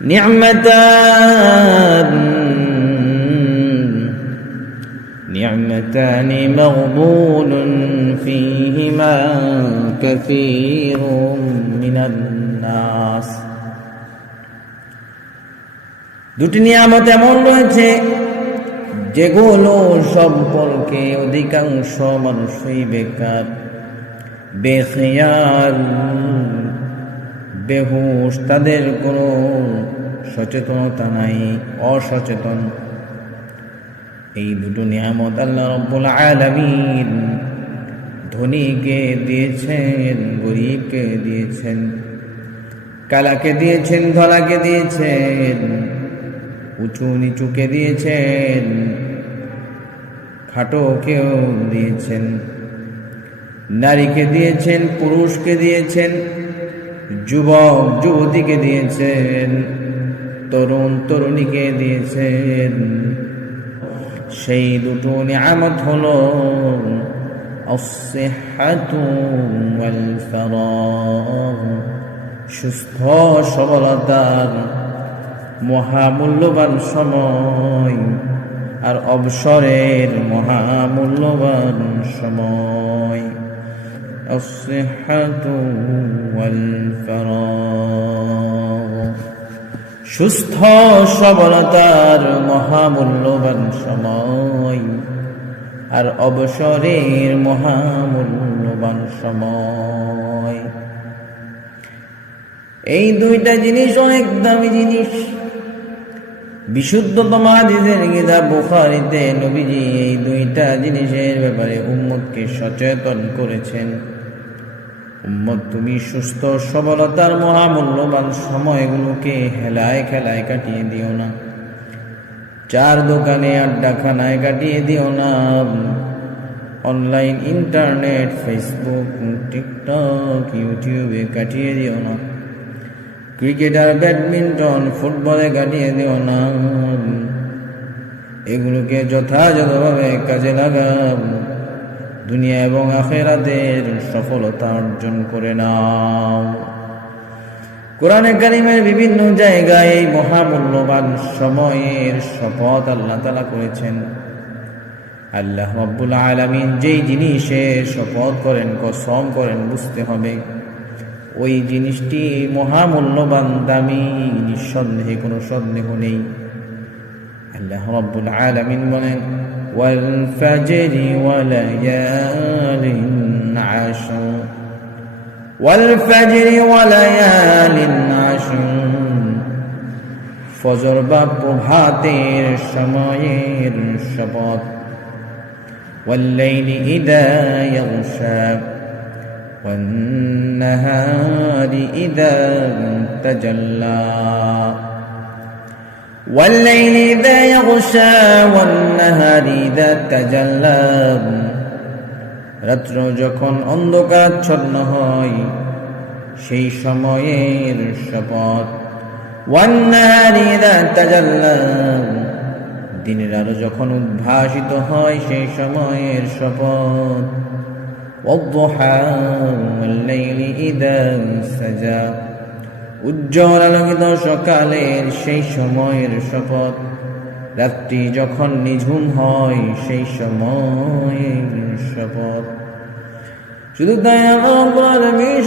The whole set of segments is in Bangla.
نعمتان نعمتان مغبون فيهما كثير من الناس দুটি নিয়ামত এমন রয়েছে যেগুলো সম্পর্কে অধিকাংশ মানুষই বেকার বেখেয়াল বেহুশ, তাদের কোনো সচেতনতা নাই, অসচেতন। এই দুটো নিয়ামত আল্লাহ রব্বুল আলামিন ধনীকে দিয়েছেন, গরিবকে দিয়েছেন, কালাকে দিয়েছেন, ধলাকে দিয়েছেন, উঁচু নিচুকে দিয়েছেন, খাটোকেও দিয়েছেন, নারীকে দিয়েছেন, পুরুষকে দিয়েছেন যুবক যুবতীকে দিয়েছেন, তরুণ তরুণীকে দিয়েছেন। সেই দুটো নিয়ামত হল সুস্থ, সবলতার মহামূল্যবান সময় আর অবসরের মহামূল্যবান সময়। الصحة والفراغ সুস্থ সবলতার মহামূল্যবান সময় আর অবসরের মহামূল্যবান সময় এই দুইটা জিনিস অনেক দামি জিনিস বিশুদ্ধতম হাদিসের গীতা বুখারিতে নবীজি এই দুইটা জিনিসের ব্যাপারে উম্মতকে সচেতন করেছেন উম্মত, তুমি সুস্থ, সবলতার মহামূল্যবান সময়গুলোকে হেলায় খেলায় কাটিয়ে দিও না। চার দোকানে, আড্ডাখানায় কাটিয়ে দিও না। অনলাইন, ইন্টারনেট, ফেসবুক, টিকটক, ইউটিউবে কাটিয়ে দিও না। ক্রিকেটার, ব্যাডমিন্টন, ফুটবলে কাটিয়ে দিও না। এগুলোকে যথাযথভাবে কাজে লাগাব দুনিয়া এবং আখেরাতের সফলতা অর্জন করে নাও। কোরআনে কারিমের বিভিন্ন জায়গায় এই মহামূল্যবান সময়ের শপথ আল্লাহ তালা করেছেন। আল্লাহ রব্বুল আলমিন যেই জিনিসে শপথ করেন, কসম করেন, বুঝতে হবে, ওই জিনিসটি মহামূল্যবান, দামি, নিঃসন্দেহে কোনো সন্দেহ নেই। আল্লাহ রব্বুল আলমিন বলেন والفجر وليال عشر والفجر وليال عشر ফজর বা প্রভাতের সময়ের শপথ والليل إذا يغشى والنهار إذا تجلى والليل إذا يغشى والنهار إذا تجلى রাত্র যখন অন্ধকারচ্ছন্ন হয় সেই সময়ের শপথ ওয়ান্নাহারি ইদা তাজাল্লা দিনের আলো যখন উদ্ভাসিত হয় সেই সময়ের শপথ والضحى والليل إذا سجى উজ্জ্বল আলোকিত সকালের সেই সময়ের শপথ রাত্রি যখন নিঝুম হয়, সেই সময়ের শপথ। শুধু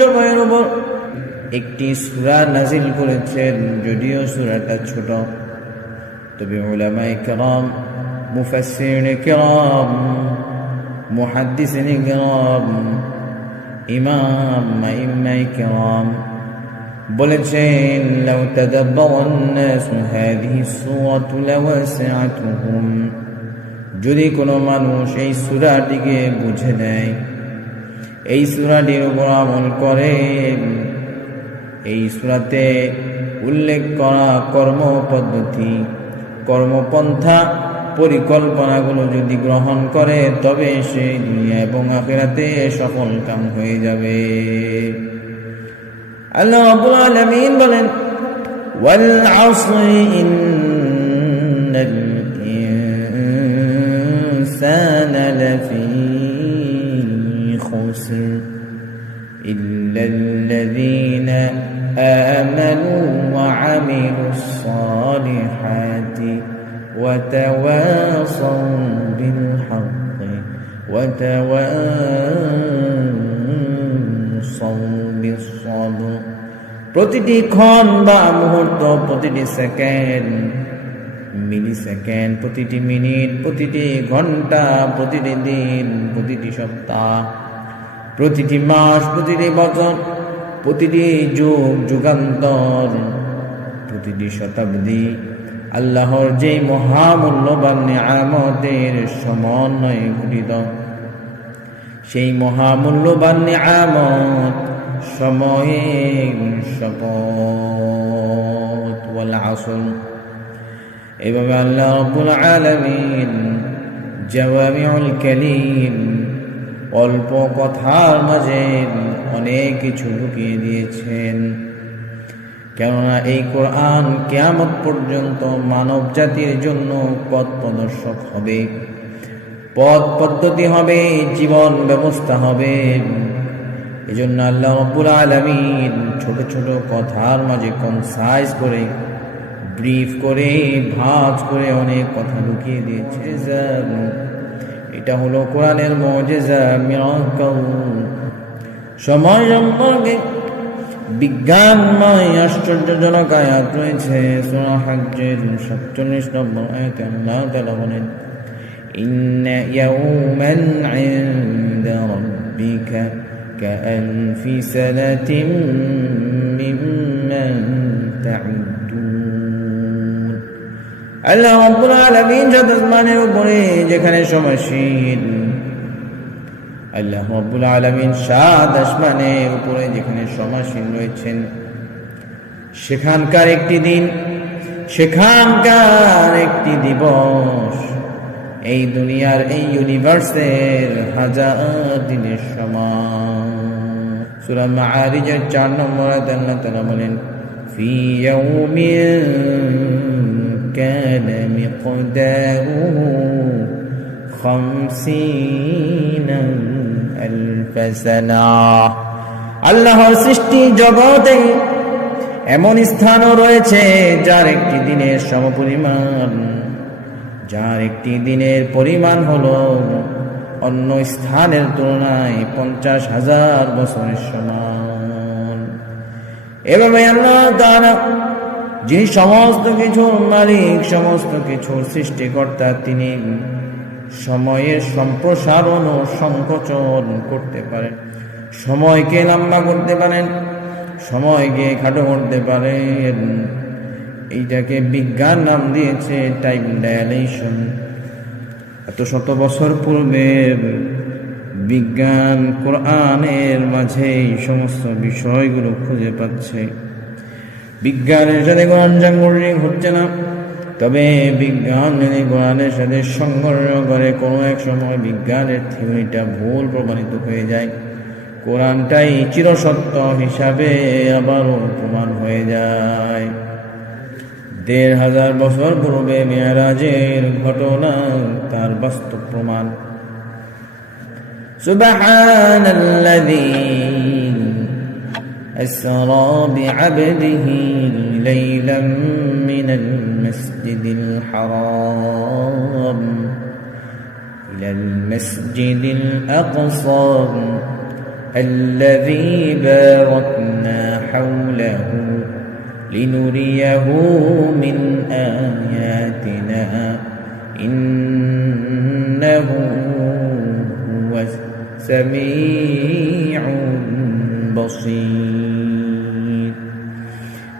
সময়ের উপর। একটি সুরা নাজিল করেছেন, যদিও সুরাটা ছোট। তবে ওলামাই কেরাম মুফাসির কেরাম, মুহাদ্দিসিন কেরাম, ইমাম ইমাই কেরাম বলেছেন যদি কোনো মানুষ এই সূরাটিকে বুঝে নেয়, এই সুরাটির উপর আমল করে, এই সুরাতে উল্লেখ করা কর্ম পদ্ধতি, কর্মপন্থা পরিকল্পনাগুলো যদি গ্রহণ করে, তবে সে দুনিয়া এবং আখেরাতে সফল কাম হয়ে যাবে। আল্লাহ রাব্বুল আলামিন বলেন ওয়াল আসরি ইন্নাল ইনসানা লাফি খুসর إلا الذين آمنوا وعملوا الصالحات وتواصوا بالحق وتواصوا بالصبر প্রতিটি ক্ষণ বা মুহূর্ত, প্রতিটি সেকেন্ড, মিলি সেকেন্ড, প্রতিটি মিনিট, প্রতিটি ঘণ্টা, প্রতিটি দিন, প্রতিটি সপ্তাহ, প্রতিটি মাস, প্রতিটি বছর, প্রতিটি যুগ, যুগান্তর, প্রতিটি শতাব্দী। আল্লাহর যে মহামূল্যবান নিয়ামতের সমন্বয়ে ঘটিত, সেই মহামূল্যবান নিয়ামত সময়ে আসল এভাবে আল্লাহ রব্বুল আলামিন জাওয়ামিউল কালিম অল্প কথার মাঝে অনেক কিছু ঢুকিয়ে দিয়েছেন। কেননা এই কোরআন কেয়ামত পর্যন্ত মানব জাতির জন্য পথ প্রদর্শক হবে, পথ পদ্ধতি হবে, জীবন ব্যবস্থা হবে। এজন্য আল্লাহ রব্বুল আলমিন ছোট ছোট কথার মাঝে কনসাইজ করে ব্রিফ করে ভাজ করে অনেক কথা লুকিয়ে দিয়েছে এটা হলো কোরআনের মজেজা মিরাকল সময় সম্পর্কে বিজ্ঞানময় আশ্চর্যজনক আয়াত রয়েছে সোনা হাজ্জের সাতচল্লিশ নম্বর আয়াতে আল্লাহ তালা বলেন إن يوما عند ربك كألف سنة ممن تعدون আল্লাহ রব্বুল আলামিন যত আসমানের উপরে যেখানে সমাসীন আল্লাহ রব্বুল আলামিন সাত আসমানের উপরে যেখানে সমাসীন রয়েছেন সেখানকার একটি দিন সেখানকার একটি দিবস এই দুনিয়ার এই ইউনিভার্সের হাজার দিনের সমান সূরা মাআরিজের 4 নম্বর আল্লাহ তাআলা বলেন মিকদারুহু খামসিনা আলফ সানা আল্লাহর সৃষ্টি জগতে এমন স্থানও রয়েছে যার একটি দিনের সমপরিমাণ, যার একটি দিনের পরিমাণ হলো অন্য স্থানের তুলনায় পঞ্চাশ হাজার বছরের সমান। এভাবে আল্লাহ তারা যিনি সমস্ত কিছুর মালিক, সমস্ত কিছুর সৃষ্টিকর্তা, তিনি সময়ের সম্প্রসারণ ও সংকোচন করতে পারেন। সময়কে লম্বা করতে পারেন, সময়কে খাটো করতে পারেন। এইটাকে বিজ্ঞান নাম দিয়েছে টাইম ডায়ালেশন। এত শত বছর পূর্বে বিজ্ঞান কোরআনের মাঝে এই সমস্ত বিষয়গুলো খুঁজে পাচ্ছে। বিজ্ঞানের সাথে কোরআন সাংঘর্ষিক হচ্ছে না। তবে বিজ্ঞান যদি কোরআনের সাথে সংঘর্ষ করে, কোনো এক সময় বিজ্ঞানের থিওরিটা ভুল প্রমাণিত হয়ে যায়। কোরআনটাই চিরসত্য হিসাবে আবারও প্রমাণ হয়ে যায়। দেড় হাজার বছর পূর্বে মেয়ারাজের ঘটনা তার বাস্তব প্রমাণ سبحان الذي أسرى بعبده ليلا من المسجد الحرام إلى المسجد الأقصى الذي باركنا حوله لنريه من آياتنا إنه هو السميع البصير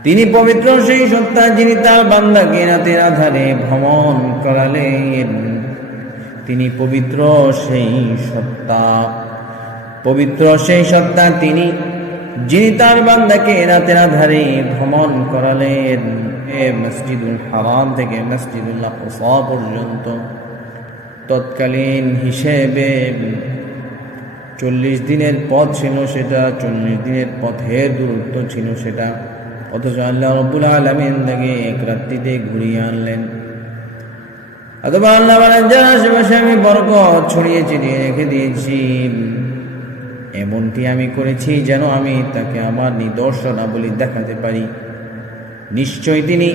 তিনি পবিত্র সেই সত্তা যিনি তার বান্দাকে রাতের আধারে ভ্রমণ করালেন তিনি পবিত্র সেই সত্তা পবিত্র সেই সত্তা তিনি যিনি তার বান্দাকে রাতের আধারে ভ্রমণ করালেন এ মসজিদুল হারাম থেকে মসজিদুল আকসা পর্যন্ত। তৎকালীন হিসেবে চল্লিশ দিনের পথ ছিল সেটা, চল্লিশ দিনের পথের দূরত্ব ছিল সেটা। অথচ আল্লাহ রব্বুল আলমিন তাকে এক রাত্রিতে ঘুরিয়ে আনলেন। অথবা আল্লাহ যার আশেপাশে আমি বরকত ছড়িয়ে ছিটিয়ে রেখে দিয়েছি। এমনটি আমি করেছি যেন আমি তাকে আমার নিদর্শনাবলী দেখাতে পারি। নিশ্চয় তিনি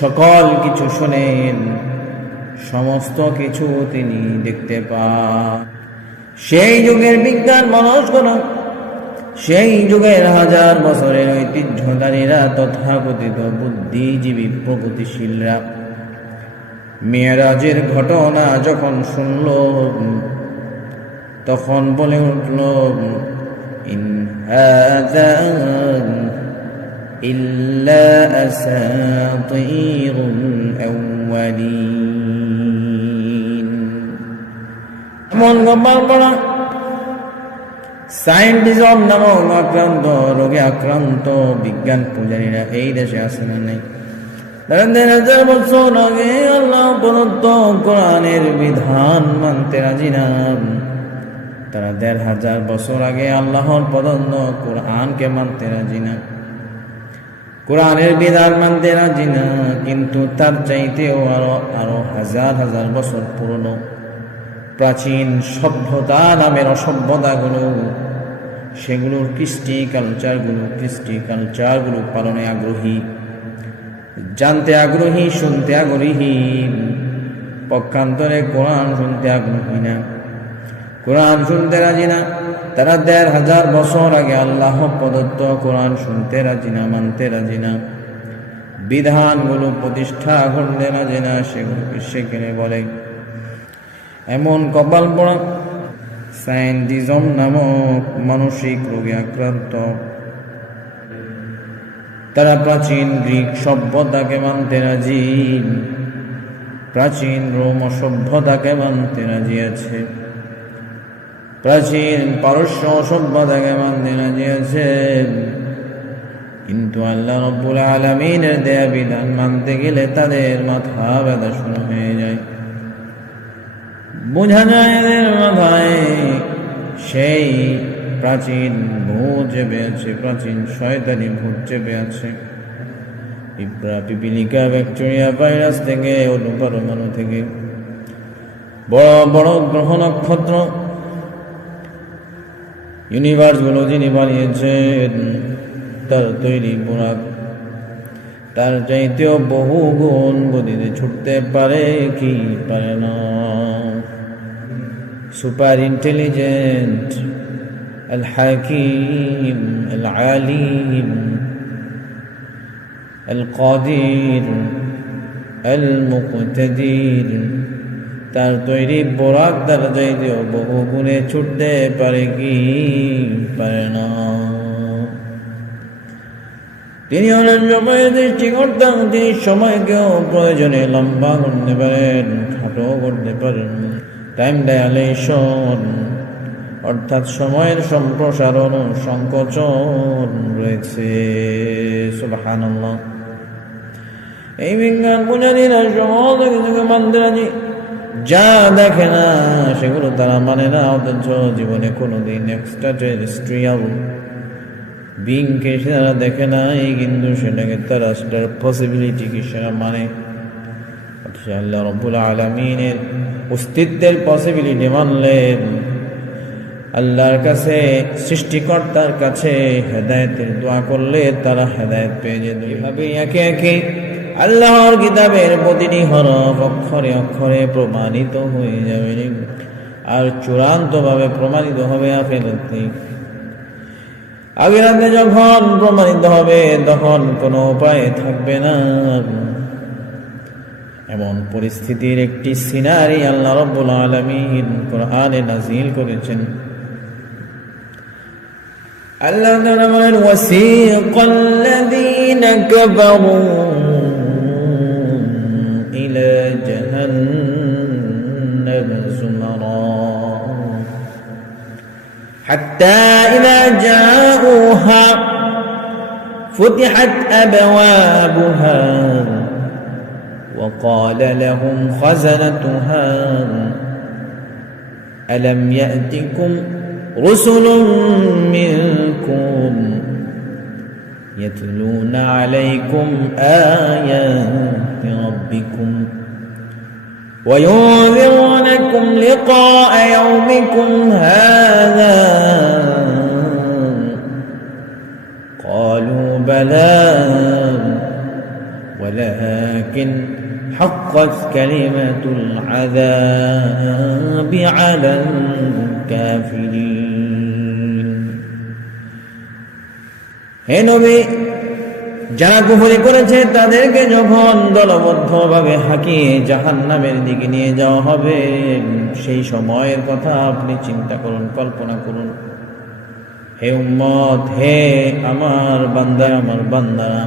সকল কিছু শোনেন, সমস্ত কিছু তিনি দেখতে পান। সেই যুগের বিজ্ঞান মনস্করা সেই যুগের হাজার বছরের ঐতিহ্যধারীরা, তথাকথিত বুদ্ধিজীবী প্রগতিশীলরা। মেয়েরাজের ঘটনা যখন শুনল তখন বলে উঠল, ইন হাযা ইল্লা আসাতীরুল আউয়ালিন। মন গম্বল পড়া সায়েন্টিজম নামক আক্রান্ত, রোগে আক্রান্ত বিজ্ঞান পূজারীরা এই দেশে আসে নেই? দেড় হাজার বছর আগে আল্লাহ প্রদত্ত কোরআনের বিধান মানতে রাজি না। তারা দেড় হাজার বছর আগে আল্লাহর প্রদত্ত কোরআনকে মানতে রাজি না। কোরআনের বিধান মানতে রাজি না, কিন্তু তার চাইতেও আরও আরও হাজার হাজার বছর পুরনো। প্রাচীন সভ্যতা নামের অসভ্যতাগুলো, সেগুলোর কৃষ্টি কালচারগুলো কৃষ্টি কালচারগুলো পালনে আগ্রহী। জানতে আগ্রহী, শুনতে আগ্রহী। পক্ষান্তরে কোরআন শুনতে আগ্রহী না। কোরআন শুনতে রাজি না। তারা দেড় হাজার বছর আগে আল্লাহ প্রদত্ত কোরআন শুনতে রাজি না, মানতে রাজি না। বিধানগুলো প্রতিষ্ঠা করতে রাজি না সেগুলোকে সেখানে বলে, এমন কপাল পড়া সায়েন্টিজম নামক মানসিক রোগে আক্রান্ত। তারা প্রাচীন গ্রিক সভ্যতাকে মানতে রাজি, প্রাচীন রোম সভ্যতাকে মানতে রাজি আছে। প্রাচীন পারস্য সভ্যতাকে মানতে রাজি আছে কিন্তু আল্লাহ রব্বুল আলমিনের দেয়া বিধান মানতে গেলে তাদের মাথা ব্যথা শুরু হয়ে যায়। বোঝা যায় এদের মাথায় সেই প্রাচীন ভূত চেপে আছে, প্রাচীন শয়তানি ভূত চেপে আছে। পিঁপড়া, পিপিলিকা, ব্যাকটেরিয়া, ভাইরাস থেকে, অনুপরমাণু থেকে। বড় বড় গ্রহ নক্ষত্র ইউনিভার্সগুলো যিনি বানিয়েছেন, তার তৈরি বুড়া তার চাইতেও বহু গুণ গদিতে ছুটতে পারে কি পারে না। সুপার ইন্টেলিজেন্ট, আল হাকিম, আল আলিম, আল কদির, আল মুকুতদির। তার তৈরি বোরাক তার চাইতেও বহু গুণে ছুটতে পারে কি? পারে না। তিনি হলেন সময়ের দৃষ্টিকর্তা, তিনি সময়কেও প্রয়োজনে লম্বা করতে পারেন, খাটো করতে পারেন। টাইম ডায়ালেশন, অর্থাৎ সময়ের সম্প্রসারণ, সংকোচন রয়েছে। সুবাহান এই বিজ্ঞান পূজারীরা সমস্ত কিছুকে মানতে রাজি যা দেখে না, সেগুলো তারা মানে না, অথচ জীবনে কোনোদিন এক্সট্রা টেরিস্ট্রিয়াল বিংকে তারা দেখে না এই কিন্তু সেটাকে তারা সেটার পসিবিলিটিকে সেটা মানে। আল্লাহ রব্বুল আলমিনের অস্তিত্বের পসিবিলিটি মানলেন। আল্লাহর কাছে, সৃষ্টিকর্তার কাছে হেদায়তের দোয়া করলে তারা হেদায়ত পেয়ে যেত। এভাবে একে একে আল্লাহর কিতাবের প্রতিটি হরফ অক্ষরে অক্ষরে প্রমাণিত হয়ে যাবে আর চূড়ান্তভাবে প্রমাণিত হবে আখেরাতে। আগেরাতে যখন প্রমাণিত হবে, তখন কোনো উপায় থাকবে না। এমন পরিস্থিতির একটি সিনারি আল্লাহ রব্বুল আলমিন কোরআনে নাজিল করেছেন। আল্লাহ বলেন, ওয়াসিকাল্লাযীনা কাফারু حتى إذا جاءوها فتحت أبوابها وقال لهم خزنتها ألم يأتكم رسل منكم يتلون عليكم آيات ربكم وينذرونكم لقاء يومكم هذا. قالوا بلى ولكن حقت كلمة العذاب على الكافرين. هنبئ যারা কুফরি করেছে তাদেরকে যখন দলবদ্ধভাবে হাঁকিয়ে জাহান নামের দিকে নিয়ে যাওয়া হবে, সেই সময়ের কথা আপনি চিন্তা করুন, কল্পনা করুন। হে উম্মত, হে আমার বান্দা, আমার বান্দারা,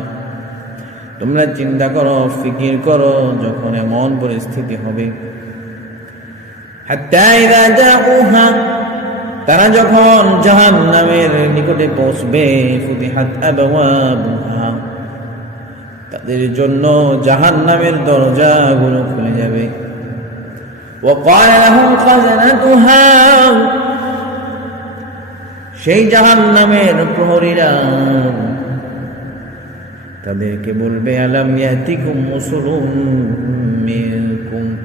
তোমরা চিন্তা করো, ফিকির করো, যখন এমন পরিস্থিতি হবে। তারা যখন জাহান নামের নিকটে পৌঁছবে, ফুতিহাত আবওয়াবুহা তাদের জন্য জাহান নামের দরজাগুলো খুলে যাবে। সেই জাহান নামের প্রহরীরা তাদেরকে বলবে, আলাম ইয়াতিকুম মুসলুম মিনকুম?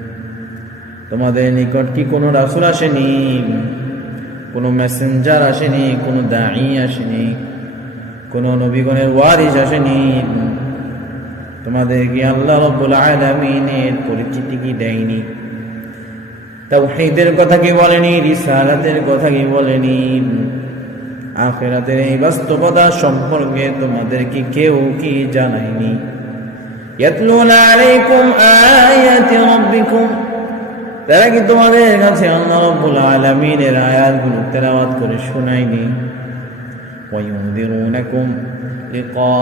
তোমাদের নিকট কি কোনো রাসুল আসেনি? কোনো মেসেঞ্জার আসেনি? কোনো দাঁড়ি আসেনি? কোনো নবীগণের ওয়ারিস আসেনি? তোমাদেরকে আল্লাহ রব্বুল আলামিনের পরিচিতি কি দেয়নি? তাওহীদের কথা কি বলেনি? রিসালাতের কথা কি বলেনি? আখেরাতের এই বাস্তবতা সম্পর্কে তোমাদের কি কেউ কি জানায়নি? ইয়াতলুনা আলাইকুম আয়াতি রাব্বিকুম। তারা কি তোমাদের কাছে আল্লাহ রব্বুল আলামিনের আয়াতগুলো তেলাওয়াত করে শোনায়নি? ওয়ায়ুনদিরুনাকুম লিকা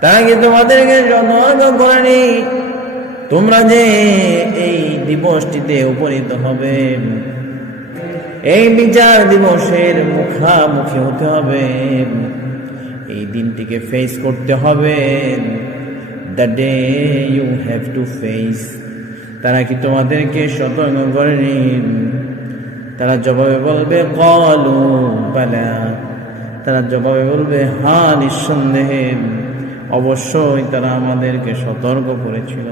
তারা কি তোমাদেরকে সতর্ক করেনি? তোমরা যে এই দিবসটিতে উপনীত হবে, এই বিচার দিবসের মুখামুখি হতে হবে, এই দিনটিকে ফেস করতে হবে। The day you have to face তারা কি তোমাদেরকে সতর্ক করেনি? তারা জবাবে বলবে কলু পালা তারা জবাবে বলবে হা নিঃসন্দেহে অবশ্যই তারা আমাদেরকে সতর্ক করেছিল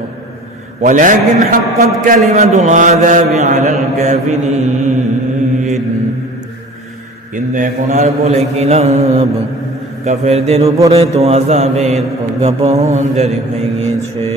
ولكن حقت كلمة العذاب على الكافرين কিন্তু এখন আর বলে কি লাভ কাফেরদের উপরে তো আজাবের প্রজ্ঞাপন জারি হয়ে গিয়েছে